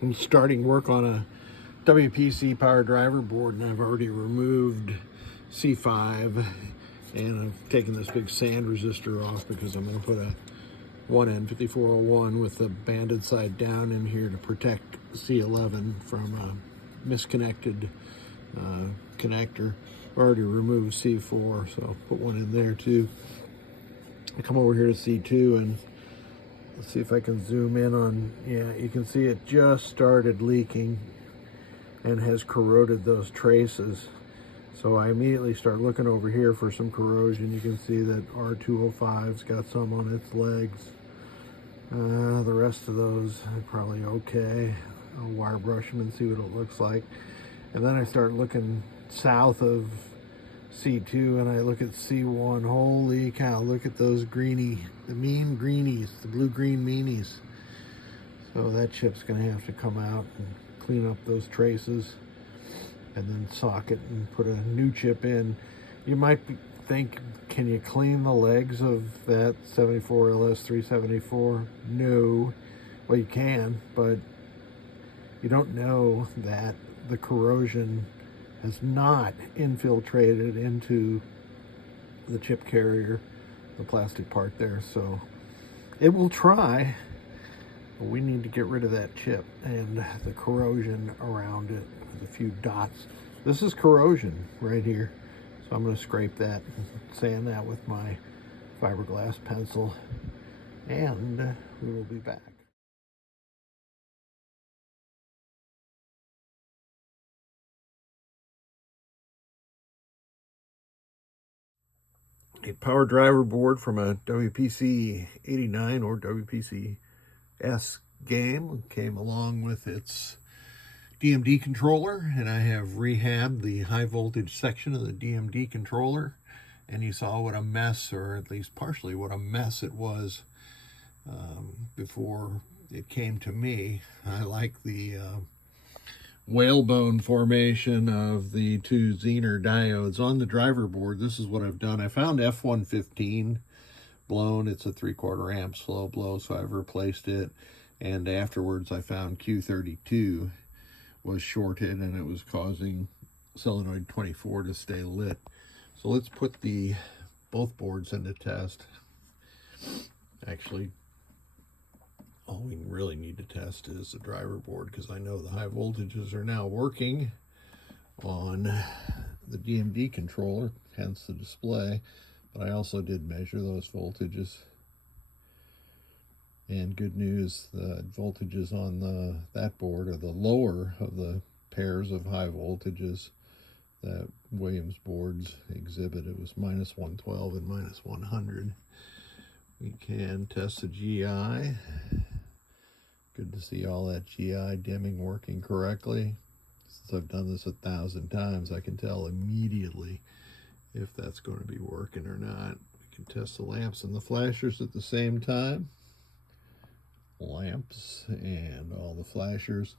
I'm starting work on a WPC PowerDriver board, and I've already removed C5, and I've taken this big sand resistor off because I'm going to put a 1N5401 with the banded side down in here to protect C11 from a misconnected connector. I've already removed C4, so put one in there too. I come over here to C2 and let's see if I can zoom in on, yeah, you can see it just started leaking and has corroded those traces. So I immediately start looking over here for some corrosion. You can see that R205's got some on its legs. The rest of those are probably okay. I'll wire brush them and see what it looks like. And then I start looking south of C2 and I look at C1. Holy cow, look at those the mean greenies, the blue-green meanies. So that chip's gonna have to come out and clean up those traces and then socket and put a new chip in. You might think, can you clean the legs of that 74 LS 374? No. Well, you can, but you don't know that the corrosion has not infiltrated into the chip carrier, the plastic part there. So it will try, but we need to get rid of that chip and the corrosion around it. There's a few dots. This is corrosion right here. So I'm going to scrape that and sand that with my fiberglass pencil, and we will be back. A PowerDriver board from a WPC 89 or WPC S game came along with its DMD controller, and I have rehabbed the high voltage section of the DMD controller, and you saw what a mess, or at least partially what a mess it was before it came to me. I like the whalebone formation of the two Zener diodes on the driver board. This is what I've done. I found F115 blown. It's a 3/4 amp slow blow, so I've replaced it. And afterwards I found Q32 was shorted and it was causing solenoid 24 to stay lit. So let's put both boards into test. Actually, all we really need to test is the driver board, because I know the high voltages are now working on the DMD controller, hence the display. But I also did measure those voltages. And good news, the voltages on that board are the lower of the pairs of high voltages that Williams boards exhibit. It was -112 and -100. We can test the GI. Good to see all that GI dimming working correctly. Since I've done this 1,000 times, I can tell immediately if that's going to be working or not. We can test the lamps and the flashers at the same time. Lamps and all the flashers.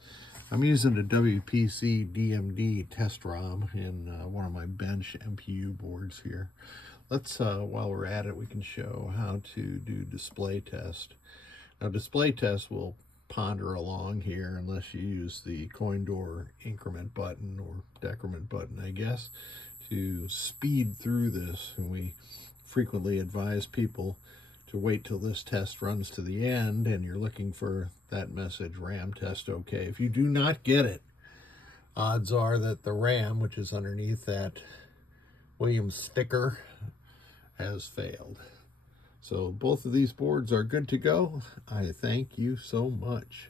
I'm using a WPC DMD test ROM in one of my bench MPU boards here. Let's, while we're at it, we can show how to do display test. Now, display test will ponder along here unless you use the coin door increment button or decrement button, I guess, to speed through this. And we frequently advise people to wait till this test runs to the end and you're looking for that message, RAM test okay. If you do not get it, odds are that the RAM, which is underneath that Williams sticker, has failed. So both of these boards are good to go. I thank you so much.